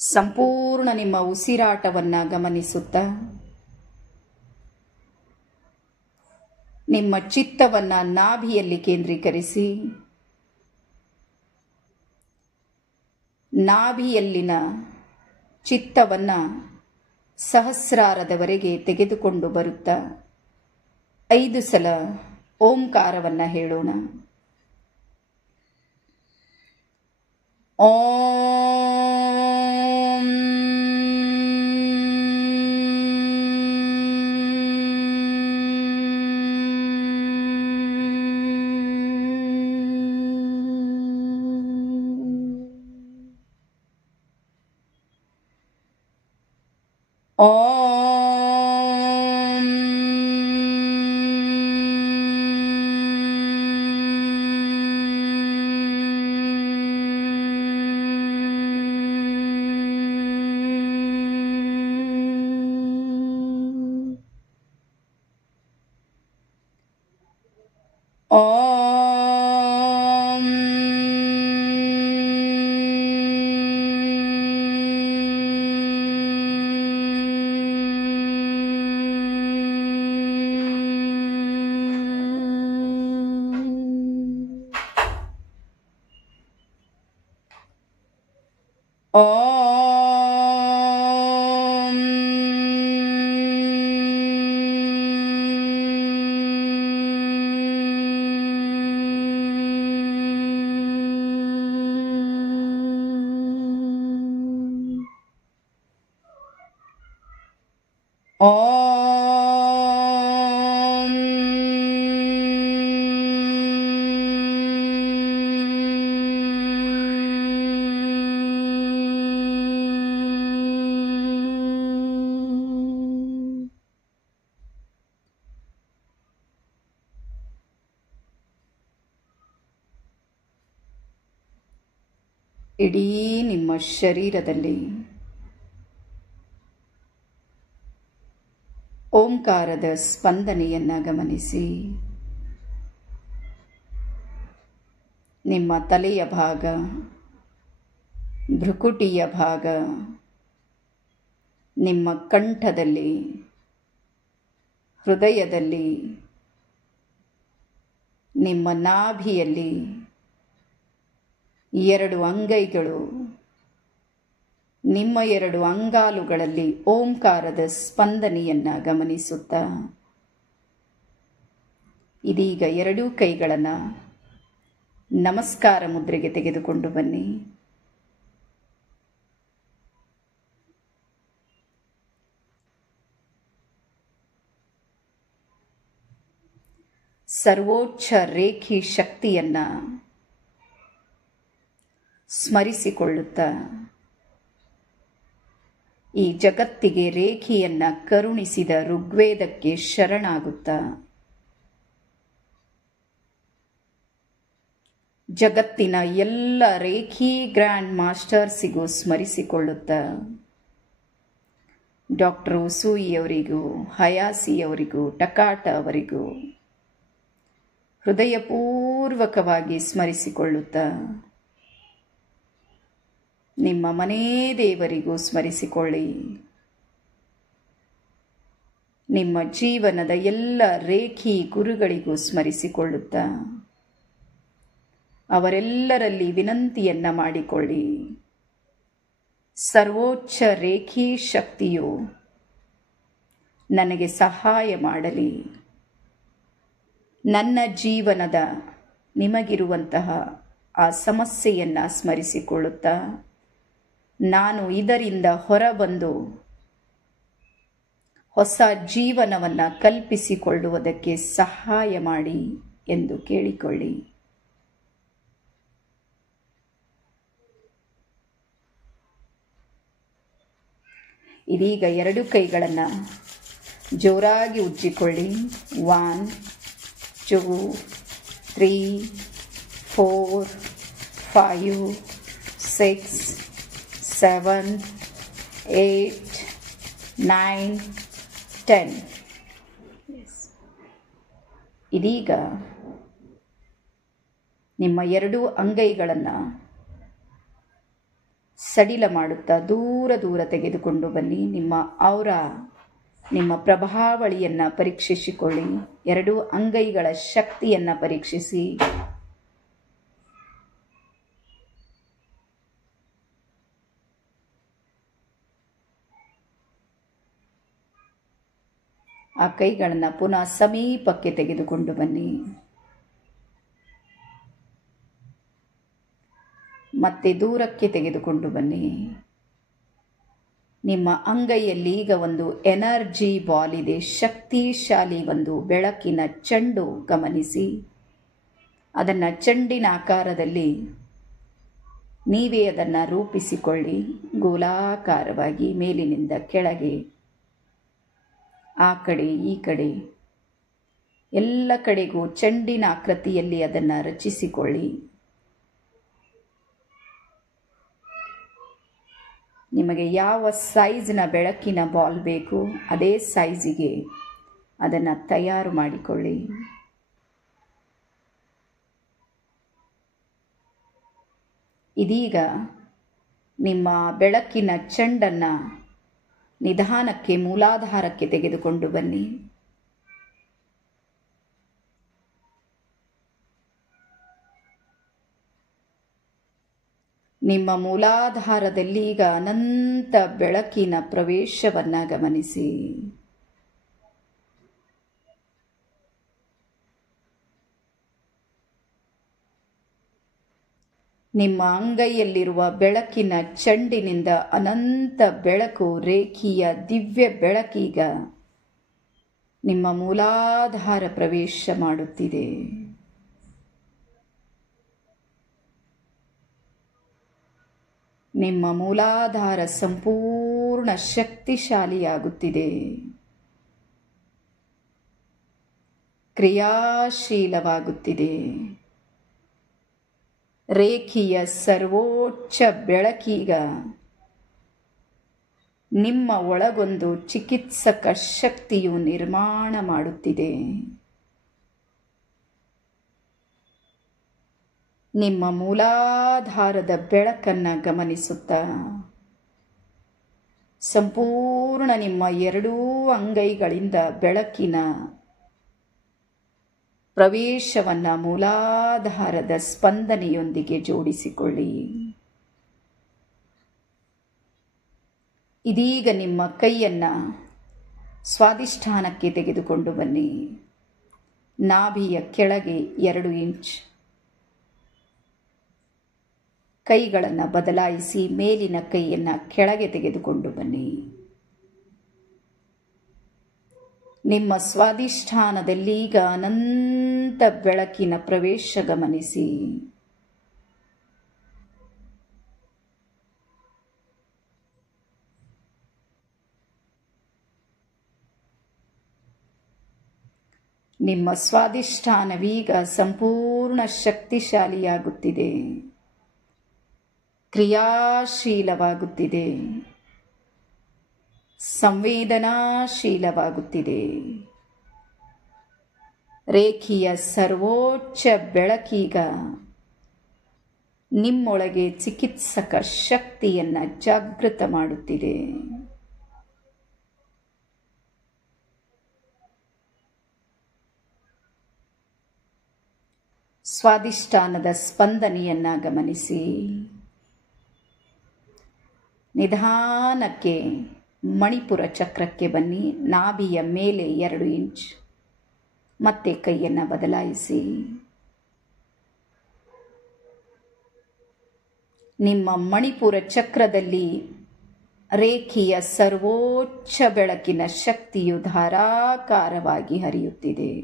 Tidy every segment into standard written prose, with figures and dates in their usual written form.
ಸಂಪೂರ್ಣ ನಿಮ್ಮ ಉಸಿರಾಟವನ್ನು ಗಮನಿಸುತ್ತಾ ನಿಮ್ಮ ಚಿತ್ತವನ್ನು ನಾಭಿಯಲ್ಲಿ ಕೇಂದ್ರೀಕರಿಸಿ ನಾಭಿಯಲ್ಲಿನ ಚಿತ್ತವನ್ನು ಸಹಸ್ರಾರದವರೆಗೆ ತೆಗೆದುಕೊಂಡು ಬರುತ್ತಾ 5 ಸಲ ಓಂಕಾರವನ್ನು ಹೇಳೋಣ. ಓಂ ಇಡೀ ನಿಮ್ಮ ಶರೀರದಲ್ಲಿ ಓಂಕಾರದ ಸ್ಪಂದನೆಯನ್ನು ಗಮನಿಸಿ. ನಿಮ್ಮ ತಲೆಯ ಭಾಗ, ಭ್ರುಕುಟಿಯ ಭಾಗ, ನಿಮ್ಮ ಕಂಠದಲ್ಲಿ, ಹೃದಯದಲ್ಲಿ, ನಿಮ್ಮ ನಾಭಿಯಲ್ಲಿ 2 ಅಂಗೈಗಳು, ನಿಮ್ಮ 2 ಅಂಗಾಲುಗಳಲ್ಲಿ ಓಂಕಾರದ ಸ್ಪಂದನೆಯನ್ನು ಗಮನಿಸುತ್ತಾ ಇದೀಗ 2 ಕೈಗಳನ್ನು ನಮಸ್ಕಾರ ಮುದ್ರೆಗೆ ತೆಗೆದುಕೊಂಡು ಬನ್ನಿ. ಸರ್ವೋಚ್ಚ ರೇಖಿ ಶಕ್ತಿಯನ್ನು ಸ್ಮರಿಸಿಕೊಳ್ಳುತ್ತಾ ಈ ಜಗತ್ತಿಗೆ ರೇಖೆಯನ್ನು ಕರುಣಿಸಿದ ಋಗ್ವೇದಕ್ಕೆ ಶರಣಾಗುತ್ತಾ ಜಗತ್ತಿನ ಎಲ್ಲ ರೇಖಿ ಗ್ರ್ಯಾಂಡ್ ಮಾಸ್ಟರ್ಸಿಗೂ ಸ್ಮರಿಸಿಕೊಳ್ಳುತ್ತಾ ಡಾಕ್ಟರ್ ಉಸೂಯಿಯವರಿಗೂ, ಹಯಾಸಿಯವರಿಗೂ, ಟಕಾಟ ಅವರಿಗೂ ಹೃದಯಪೂರ್ವಕವಾಗಿ ಸ್ಮರಿಸಿಕೊಳ್ಳುತ್ತಾ ನಿಮ್ಮ ಮನೇ ದೇವರಿಗೂ ಸ್ಮರಿಸಿಕೊಳ್ಳಿ. ನಿಮ್ಮ ಜೀವನದ ಎಲ್ಲ ರೇಖಿ ಗುರುಗಳಿಗೂ ಸ್ಮರಿಸಿಕೊಳ್ಳುತ್ತಾ ಅವರೆಲ್ಲರಲ್ಲಿ ವಿನಂತಿಯನ್ನು ಮಾಡಿಕೊಳ್ಳಿ. ಸರ್ವೋಚ್ಚ ರೇಖಿ ಶಕ್ತಿಯು ನನಗೆ ಸಹಾಯ ಮಾಡಲಿ. ನನ್ನ ಜೀವನದ ನಿಮಗಿರುವಂತಹ ಆ ಸಮಸ್ಯೆಯನ್ನು ಸ್ಮರಿಸಿಕೊಳ್ಳುತ್ತಾ ನಾನು ಇದರಿಂದ ಹೊರಬಂದು ಹೊಸ ಜೀವನವನ್ನು ಕಲ್ಪಿಸಿಕೊಳ್ಳುವುದಕ್ಕೆ ಸಹಾಯ ಮಾಡಿ ಎಂದು ಕೇಳಿಕೊಳ್ಳಿ. ಇದೀಗ 2 ಕೈಗಳನ್ನು ಜೋರಾಗಿ ಉಜ್ಜಿಕೊಳ್ಳಿ. 1 2 3 4 5 6 7 8 9 10. ಇದೀಗ ನಿಮ್ಮ 2 ಅಂಗೈಗಳನ್ನು ಸಡಿಲ ಮಾಡುತ್ತಾ ದೂರ ದೂರ ತೆಗೆದುಕೊಂಡು ಬನ್ನಿ. ನಿಮ್ಮ ಔರಾ, ನಿಮ್ಮ ಪ್ರಭಾವಳಿಯನ್ನು ಪರೀಕ್ಷಿಸಿಕೊಳ್ಳಿ. ಎರಡೂ ಅಂಗೈಗಳ ಶಕ್ತಿಯನ್ನು ಪರೀಕ್ಷಿಸಿ. ಆ ಕೈಗಳನ್ನು ಪುನಃ ಸಮೀಪಕ್ಕೆ ತೆಗೆದುಕೊಂಡು ಬನ್ನಿ. ಮತ್ತೆ ದೂರಕ್ಕೆ ತೆಗೆದುಕೊಂಡು ಬನ್ನಿ. ನಿಮ್ಮ ಅಂಗೈಯಲ್ಲಿ ಈಗ ಒಂದು ಎನರ್ಜಿ ಬಾಲ್ ಇದೆ, ಶಕ್ತಿಶಾಲಿ ಒಂದು ಬೆಳಕಿನ ಚೆಂಡು ಗಮನಿಸಿ. ಅದನ್ನು ಚೆಂಡಿನ ಆಕಾರದಲ್ಲಿ ನೀವೇ ಅದನ್ನು ರೂಪಿಸಿಕೊಳ್ಳಿ. ಗೋಲಾಕಾರವಾಗಿ ಮೇಲಿನಿಂದ ಕೆಳಗೆ, ಆ ಕಡೆ ಈ ಕಡೆ ಎಲ್ಲ ಕಡೆಗೂ ಚೆಂಡಿನ ಆಕೃತಿಯಲ್ಲಿ ಅದನ್ನು ರಚಿಸಿಕೊಳ್ಳಿ. ನಿಮಗೆ ಯಾವ ಸೈಜ್ನ ಬೆಳಕಿನ ಬಾಲ್ ಬೇಕು ಅದೇ ಸೈಜಿಗೆ ಅದನ್ನು ತಯಾರು ಮಾಡಿಕೊಳ್ಳಿ. ಇದೀಗ ನಿಮ್ಮ ಬೆಳಕಿನ ಚೆಂಡನ್ನು ನಿಧಾನಕ್ಕೆ ಮೂಲಾಧಾರಕ್ಕೆ ತೆಗೆದುಕೊಂಡು ಬನ್ನಿ. ನಿಮ್ಮ ಮೂಲಾಧಾರದಲ್ಲಿ ಈಗ ಅನಂತ ಬೆಳಕಿನ ಪ್ರವೇಶವನ್ನು ಗಮನಿಸಿ. ನಿಮ್ಮ ಅಂಗೈಯಲ್ಲಿರುವ ಬೆಳಕಿನ ಚೆಂಡಿನಿಂದ ಅನಂತ ಬೆಳಕು, ರೇಖೀಯ ದಿವ್ಯ ಬೆಳಕೀಗ ನಿಮ್ಮ ಮೂಲಾಧಾರ ಪ್ರವೇಶ ಮಾಡುತ್ತಿದೆ. ನಿಮ್ಮ ಮೂಲಾಧಾರ ಸಂಪೂರ್ಣ ಶಕ್ತಿಶಾಲಿಯಾಗುತ್ತಿದೆ, ಕ್ರಿಯಾಶೀಲವಾಗುತ್ತಿದೆ. ರೇಖೀಯ ಸರ್ವೋಚ್ಚ ಬೆಳಕೀಗ ನಿಮ್ಮ ಒಳಗೊಂದು ಚಿಕಿತ್ಸಕ ಶಕ್ತಿಯು ನಿರ್ಮಾಣ ಮಾಡುತ್ತಿದೆ. ನಿಮ್ಮ ಮೂಲಾಧಾರದ ಬೆಳಕನ್ನು ಗಮನಿಸುತ್ತಾ ಸಂಪೂರ್ಣ ನಿಮ್ಮ ಎರಡೂ ಅಂಗೈಗಳಿಂದ ಬೆಳಕಿನ ಪ್ರವೇಶವನ್ನು ಮೂಲಾಧಾರದ ಸ್ಪಂದನೆಯೊಂದಿಗೆ ಜೋಡಿಸಿಕೊಳ್ಳಿ. ಇದೀಗ ನಿಮ್ಮ ಕೈಯನ್ನು ಸ್ವಾಧಿಷ್ಠಾನಕ್ಕೆ ತೆಗೆದುಕೊಂಡು ಬನ್ನಿ. ನಾಭಿಯ ಕೆಳಗೆ 2 ಇಂಚ್. ಕೈಗಳನ್ನು ಬದಲಾಯಿಸಿ ಮೇಲಿನ ಕೈಯನ್ನು ಕೆಳಗೆ ತೆಗೆದುಕೊಂಡು ಬನ್ನಿ. ನಿಮ್ಮ ಸ್ವಾಧಿಷ್ಠಾನದಲ್ಲಿ ಈಗ ಅನಂತ ಬೆಳಕಿನ ಪ್ರವೇಶ ಗಮನಿಸಿ. ನಿಮ್ಮ ಸ್ವಾಧಿಷ್ಠಾನವೀಗ ಸಂಪೂರ್ಣ ಶಕ್ತಿಶಾಲಿಯಾಗುತ್ತಿದೆ, ಕ್ರಿಯಾಶೀಲವಾಗುತ್ತಿದೆ, ಸಂವೇದನಾಶೀಲವಾಗುತ್ತಿದೆ. ರೇಖೀಯ ಸರ್ವೋಚ್ಚ ಬೆಳಕೀಗ ನಿಮ್ಮೊಳಗೆ ಚಿಕಿತ್ಸಕ ಶಕ್ತಿಯನ್ನು ಜಾಗೃತ ಮಾಡುತ್ತಿದೆ. ಸ್ವಾಧಿಷ್ಠಾನದ ಸ್ಪಂದನೆಯನ್ನು ಗಮನಿಸಿ. ನಿಧಾನಕ್ಕೆ ಮಣಿಪುರ ಚಕ್ರಕ್ಕೆ ಬನ್ನಿ. ನಾಭಿಯ ಮೇಲೆ 2 ಇಂಚ್. ಮತ್ತೆ ಕೈಯನ್ನು ಬದಲಾಯಿಸಿ. ನಿಮ್ಮ ಮಣಿಪುರ ಚಕ್ರದಲ್ಲಿ ರೇಖೀಯ ಸರ್ವೋಚ್ಚ ಬೆಳಕಿನ ಶಕ್ತಿಯು ಧಾರಾಕಾರವಾಗಿ ಹರಿಯುತ್ತಿದೆ.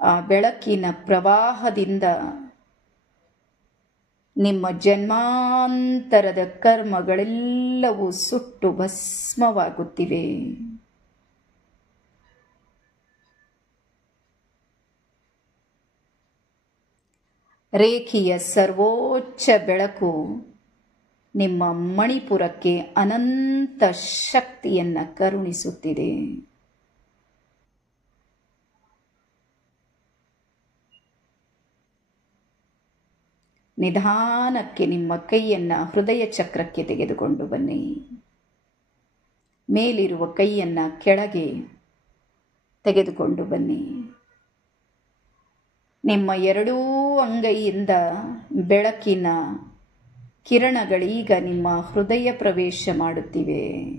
ಆ ಬೆಳಕಿನ ಪ್ರವಾಹದಿಂದ ನಿಮ್ಮ ಜನ್ಮಾಂತರದ ಕರ್ಮಗಳೆಲ್ಲವೂ ಸುಟ್ಟು ಭಸ್ಮವಾಗುತ್ತಿವೆ. ರೇಖೀಯ ಸರ್ವೋಚ್ಚ ಬೆಳಕು ನಿಮ್ಮ ಮಣಿಪುರಕ್ಕೆ ಅನಂತ ಶಕ್ತಿಯನ್ನು ಕರುಣಿಸುತ್ತಿದೆ. ನಿಧಾನಕ್ಕೆ ನಿಮ್ಮ ಕೈಯನ್ನು ಹೃದಯ ಚಕ್ರಕ್ಕೆ ತೆಗೆದುಕೊಂಡು ಬನ್ನಿ. ಮೇಲಿರುವ ಕೈಯನ್ನು ಕೆಳಗೆ ತೆಗೆದುಕೊಂಡು ಬನ್ನಿ. ನಿಮ್ಮ ಎರಡೂ ಅಂಗೈಯಿಂದ ಬೆಳಕಿನ ಕಿರಣಗಳೀಗ ನಿಮ್ಮ ಹೃದಯ ಪ್ರವೇಶ ಮಾಡುತ್ತಿವೆ.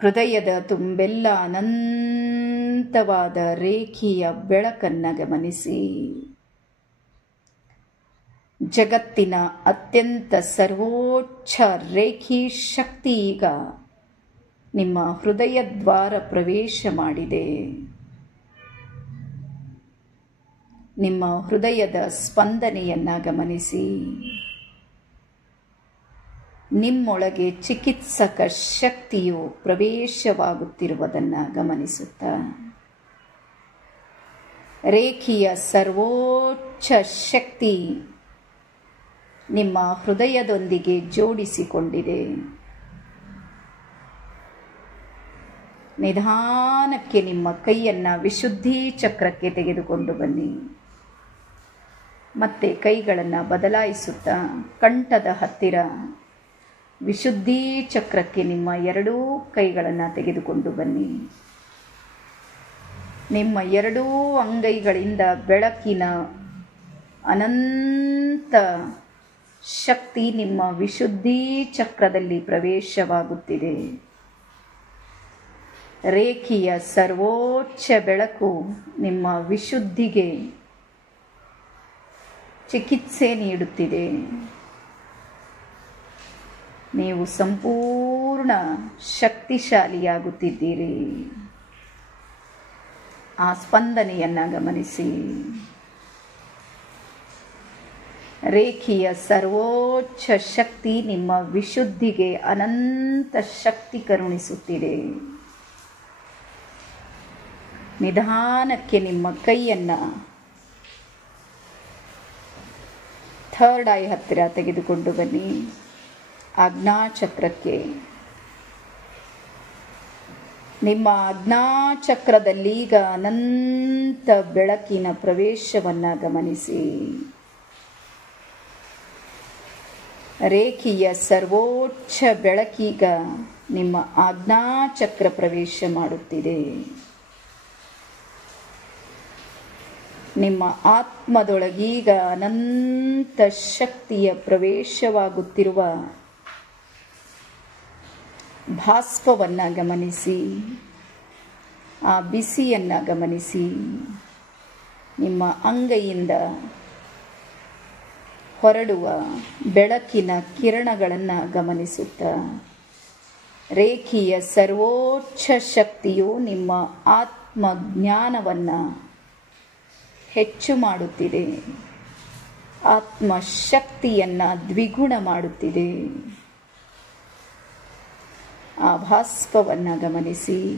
ಹೃದಯದ ತುಂಬೆಲ್ಲ ಅನಂತವಾದ ರೇಖೆಯ ಬೆಳಕನ್ನು ಗಮನಿಸಿ. ಜಗತ್ತಿನ ಅತ್ಯಂತ ಸರ್ವೋಚ್ಚ ರೇಖಿ ಶಕ್ತಿ ಈಗ ನಿಮ್ಮ ಹೃದಯ ದ್ವಾರ ಪ್ರವೇಶ ಮಾಡಿದೆ. ನಿಮ್ಮ ಹೃದಯದ ಸ್ಪಂದನೆಯನ್ನು ಗಮನಿಸಿ. ನಿಮ್ಮೊಳಗೆ ಚಿಕಿತ್ಸಕ ಶಕ್ತಿಯು ಪ್ರವೇಶವಾಗುತ್ತಿರುವುದನ್ನು ಗಮನಿಸುತ್ತಾ ರೇಖೆಯ ಸರ್ವೋಚ್ಚ ಶಕ್ತಿ ನಿಮ್ಮ ಹೃದಯದೊಂದಿಗೆ ಜೋಡಿಸಿಕೊಂಡಿದೆ. ನಿಧಾನಕ್ಕೆ ನಿಮ್ಮ ಕೈಯನ್ನು ವಿಶುದ್ಧಿ ಚಕ್ರಕ್ಕೆ ತೆಗೆದುಕೊಂಡು ಬನ್ನಿ. ಮತ್ತೆ ಕೈಗಳನ್ನು ಬದಲಾಯಿಸುತ್ತಾ ಕಂಠದ ಹತ್ತಿರ ವಿಶುದ್ಧಿ ಚಕ್ರಕ್ಕೆ ನಿಮ್ಮ ಎರಡೂ ಕೈಗಳನ್ನು ತೆಗೆದುಕೊಂಡು ಬನ್ನಿ. ನಿಮ್ಮ ಎರಡೂ ಅಂಗೈಗಳಿಂದ ಬೆಳಕಿನ ಅನಂತ ಶಕ್ತಿ ನಿಮ್ಮ ವಿಶುದ್ಧಿ ಚಕ್ರದಲ್ಲಿ ಪ್ರವೇಶವಾಗುತ್ತಿದೆ. ರೇಖೆಯ ಸರ್ವೋಚ್ಚ ಬೆಳಕು ನಿಮ್ಮ ವಿಶುದ್ಧಿಗೆ ಚಿಕಿತ್ಸೆ ನೀಡುತ್ತಿದೆ. ನೀವು ಸಂಪೂರ್ಣ ಶಕ್ತಿಶಾಲಿಯಾಗುತ್ತಿದ್ದೀರಿ. ಆ ಸ್ಪಂದನೆಯನ್ನು ಗಮನಿಸಿ. ರೇಖೆಯ ಸರ್ವೋಚ್ಚ ಶಕ್ತಿ ನಿಮ್ಮ ವಿಶುದ್ಧಿಗೆ ಅನಂತ ಶಕ್ತಿ ಕರುಣಿಸುತ್ತಿದೆ. ನಿಧಾನಕ್ಕೆ ನಿಮ್ಮ ಕೈಯನ್ನು ಥರ್ಡ್ ಐ ಹತ್ತಿರ ತೆಗೆದುಕೊಂಡು ಬನ್ನಿ. ಆಜ್ಞಾಚಕ್ರಕ್ಕೆ. ನಿಮ್ಮ ಆಜ್ಞಾಚಕ್ರದಲ್ಲಿ ಈಗ ಅನಂತ ಬೆಳಕಿನ ಪ್ರವೇಶವನ್ನು ಗಮನಿಸಿ. ರೇಖೆಯ ಸರ್ವೋಚ್ಚ ಬೆಳಕೀಗ ನಿಮ್ಮ ಆಜ್ಞಾಚಕ್ರ ಪ್ರವೇಶ ಮಾಡುತ್ತಿದೆ. ನಿಮ್ಮ ಆತ್ಮದೊಳಗೀಗ ಅನಂತ ಶಕ್ತಿಯ ಪ್ರವೇಶವಾಗುತ್ತಿರುವ ಭಾಸ್ಪವನ್ನು ಗಮನಿಸಿ. ಆ ಬಿಸಿಯನ್ನು ಗಮನಿಸಿ. ನಿಮ್ಮ ಅಂಗೈಯಿಂದ ಹೊರಡುವ ಬೆಳಕಿನ ಕಿರಣಗಳನ್ನು ಗಮನಿಸುತ್ತಾ ರೇಖೆಯ ಸರ್ವೋಚ್ಚ ಶಕ್ತಿಯು ನಿಮ್ಮ ಆತ್ಮಜ್ಞಾನವನ್ನು ಹೆಚ್ಚು ಮಾಡುತ್ತಿದೆ. ಆತ್ಮಶಕ್ತಿಯನ್ನು ದ್ವಿಗುಣ ಮಾಡುತ್ತಿದೆ. ಆ ಭಾಸ್ಪವನ್ನು ಗಮನಿಸಿ.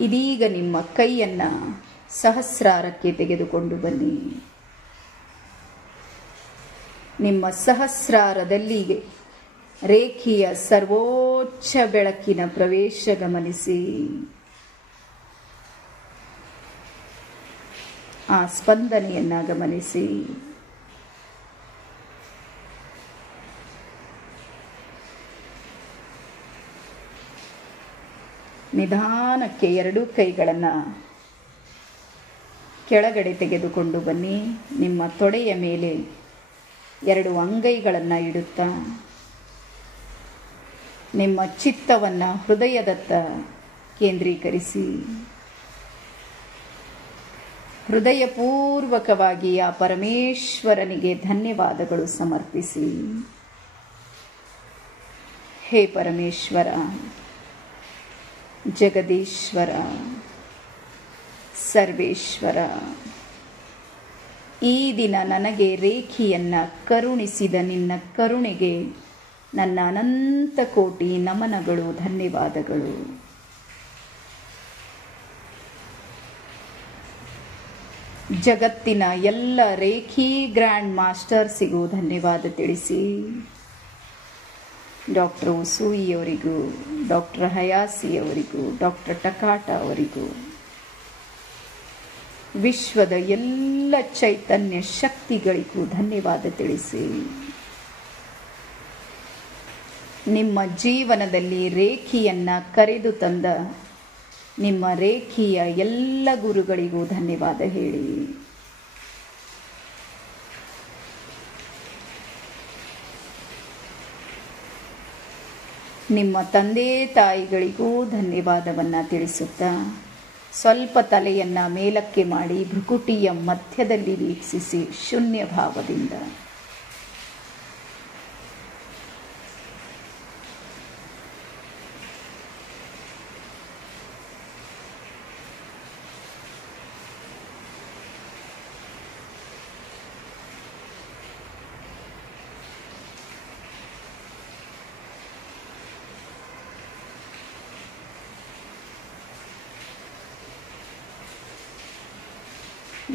ಇದೀಗ ನಿಮ್ಮ ಕೈಯನ್ನು ಸಹಸ್ರಾರಕ್ಕೆ ತೆಗೆದುಕೊಂಡು ಬನ್ನಿ. ನಿಮ್ಮ ಸಹಸ್ರಾರದಲ್ಲಿ ರೇಖೆಯ ಸರ್ವೋಚ್ಚ ಬೆಳಕಿನ ಪ್ರವೇಶ ಗಮನಿಸಿ. ಆ ಸ್ಪಂದನೆಯನ್ನು ಗಮನಿಸಿ. ನಿಧಾನಕ್ಕೆ ಎರಡೂ ಕೈಗಳನ್ನು ಕೆಳಗಡೆ ತೆಗೆದುಕೊಂಡು ಬನ್ನಿ. ನಿಮ್ಮ ತೊಡೆಯ ಮೇಲೆ ಎರಡು ಅಂಗೈಗಳನ್ನು ಇಡುತ್ತಾ ನಿಮ್ಮ ಚಿತ್ತವನ್ನು ಹೃದಯದತ್ತ ಕೇಂದ್ರೀಕರಿಸಿ. ಹೃದಯಪೂರ್ವಕವಾಗಿ ಆ ಪರಮೇಶ್ವರನಿಗೆ ಧನ್ಯವಾದಗಳು ಸಮರ್ಪಿಸಿ. ಹೇ ಪರಮೇಶ್ವರ, ಜಗದೀಶ್ವರ, ಸರ್ವೇಶ್ವರ, ಈ ದಿನ ನನಗೆ ರೇಖೆಯನ್ನು ಕರುಣಿಸಿದ ನಿನ್ನ ಕರುಣೆಗೆ ನನ್ನ ಅನಂತ ಕೋಟಿ ನಮನಗಳು, ಧನ್ಯವಾದಗಳು. ಜಗತ್ತಿನ ಎಲ್ಲ ರೇಖಿ ಗ್ರ್ಯಾಂಡ್ ಮಾಸ್ಟರ್ಸಿಗೂ ಧನ್ಯವಾದ ತಿಳಿಸಿ. ಡಾಕ್ಟರ್ ಉಸೂಯಿಯವರಿಗೂ, ಡಾಕ್ಟರ್ ಹಯಾಸಿಯವರಿಗೂ, ಡಾಕ್ಟರ್ ಟಕಾಟ ಅವರಿಗೂ, ವಿಶ್ವದ ಎಲ್ಲ ಚೈತನ್ಯ ಶಕ್ತಿಗಳಿಗೂ ಧನ್ಯವಾದ ತಿಳಿಸಿ. ನಿಮ್ಮ ಜೀವನದಲ್ಲಿ ರೇಖಿಯನ್ನು ಕರೆದು ತಂದ ನಿಮ್ಮ ರೇಖಿಯ ಎಲ್ಲ ಗುರುಗಳಿಗೂ ಧನ್ಯವಾದ ಹೇಳಿ. ನಿಮ್ಮ ತಂದೆ ತಾಯಿಗಳಿಗೂ ಧನ್ಯವಾದವನ್ನು ತಿಳಿಸುತ್ತಾ ಸ್ವಲ್ಪ ತಲೆಯನ್ನು ಮೇಲಕ್ಕೆ ಮಾಡಿ ಭ್ರುಕುಟಿಯ ಮಧ್ಯದಲ್ಲಿ ವೀಕ್ಷಿಸಿ ಶೂನ್ಯ ಭಾವದಿಂದ.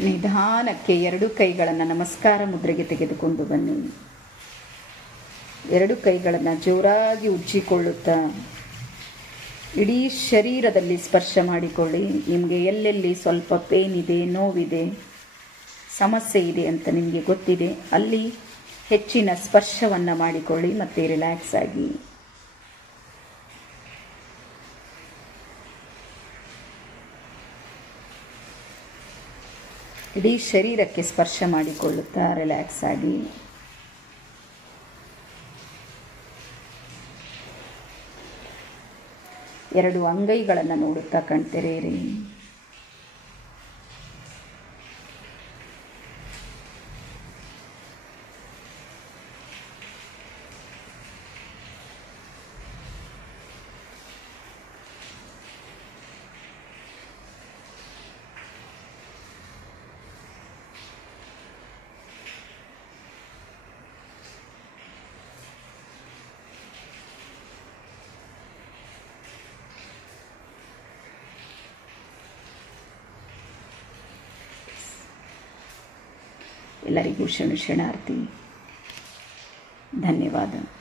ನಿಧಾನಕ್ಕೆ ಎರಡು ಕೈಗಳನ್ನು ನಮಸ್ಕಾರ ಮುದ್ರೆಗೆ ತೆಗೆದುಕೊಂಡು ಬನ್ನಿ. ಎರಡು ಕೈಗಳನ್ನು ಜೋರಾಗಿ ಉಜ್ಜಿಕೊಳ್ಳುತ್ತಾ ಇಡೀ ಶರೀರದಲ್ಲಿ ಸ್ಪರ್ಶ ಮಾಡಿಕೊಳ್ಳಿ. ನಿಮಗೆ ಎಲ್ಲೆಲ್ಲಿ ಸ್ವಲ್ಪ ಪೇನ್ ಇದೆ, ನೋವಿದೆ, ಸಮಸ್ಯೆ ಇದೆ ಅಂತ ನಿಮಗೆ ಗೊತ್ತಿದೆ, ಅಲ್ಲಿ ಹೆಚ್ಚಿನ ಸ್ಪರ್ಶವನ್ನು ಮಾಡಿಕೊಳ್ಳಿ ಮತ್ತು ರಿಲ್ಯಾಕ್ಸ್ ಆಗಿ. ಇಡೀ ಶರೀರಕ್ಕೆ ಸ್ಪರ್ಶ ಮಾಡಿಕೊಳ್ಳುತ್ತಾ ರಿಲ್ಯಾಕ್ಸ್ ಆಗಿ. ಎರಡು ಅಂಗೈಗಳನ್ನು ನೋಡುತ್ತಾ ಕಣ್ತೆರೆಯಿರಿ. ಎಲ್ಲರಿಗೂ ಶರಣಾರ್ಥಿ. ಧನ್ಯವಾದ.